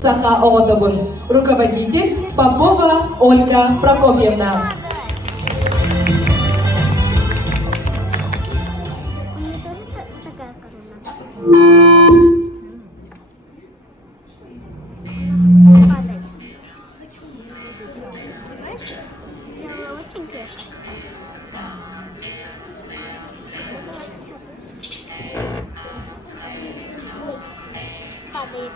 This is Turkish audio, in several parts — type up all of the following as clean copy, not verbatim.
Саха Оготобун, руководитель Попова Ольга Прокопьевна. У нее тоже такая корона. Падай. Сделала очень красиво. Падает.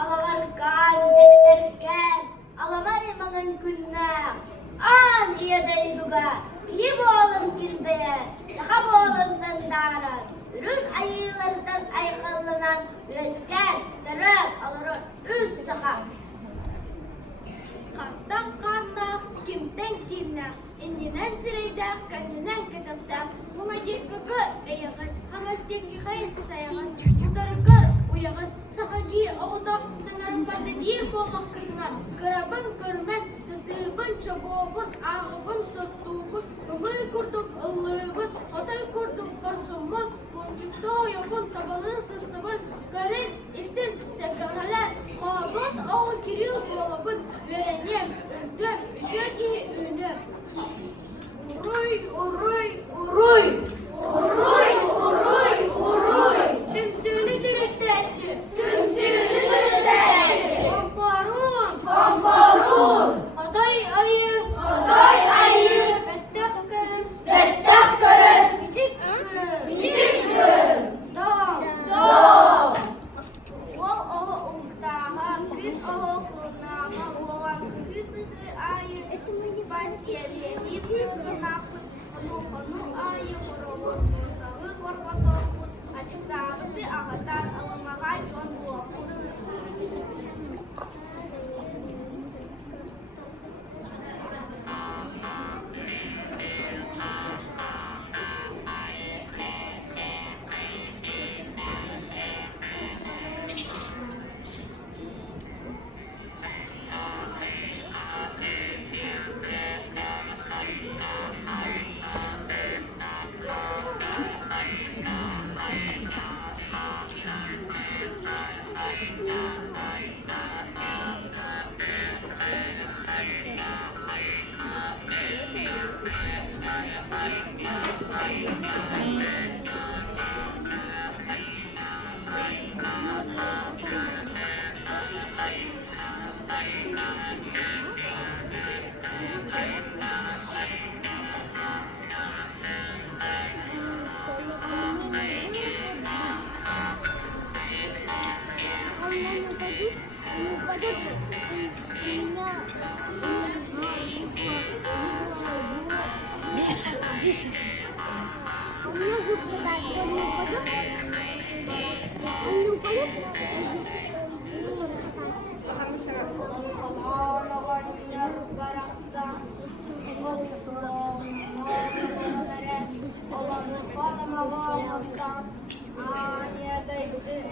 Alalarkan, delirirken, alamay mangan günler. An iya dayduga, iyi boğalın kilbeye, saka boğalın sandaran. Ürün ayılardan aykallanan, üsken, taraf, aları, üst saka. Kattak kattak, kimden kimden, indinen sırayda, kendinden kitapta, buna yıkkıkı, eyakız, hamas yıkkıkayız sayakız, utarıkır, uyakız, sakaki, oğuda, sanarım parda değil boğmak kırınan, kırabın kırmen, sıtıbın, çabobun, ağıbın, sıttubun, ömür kurduk, ıllığın, otay kurduk, parsumun, boncukta oyabın, tabalın, sırsımın, garip, istin, sekarhalar, kağıdın, oğu kiril dolabın, verenem, öndüm, şöki ünüm. Uruy, uruy, uruy. Uruy, uruy, uruy. Tümsüğünü dürütlerci. Tümsüğünü dürütlerci. Pamparun. Pamparun. Haday ayı. Haday ayı. Bettak karın. Bettak karın. Bicik kır. Bicik kır. Dağ. Dağ. Wal oho uktaha. Kız oho kunaha. Wawan kız ayı. Pasti dia nakut. Kanu ayı korowon. Sawit warpatokut. Acik dapet angkatan alamahay John Buakut. Не упадет, не упадет. У меня... Миша, Миша. У меня зуб задает, он не упадет. Он не упадет. Не может кататься.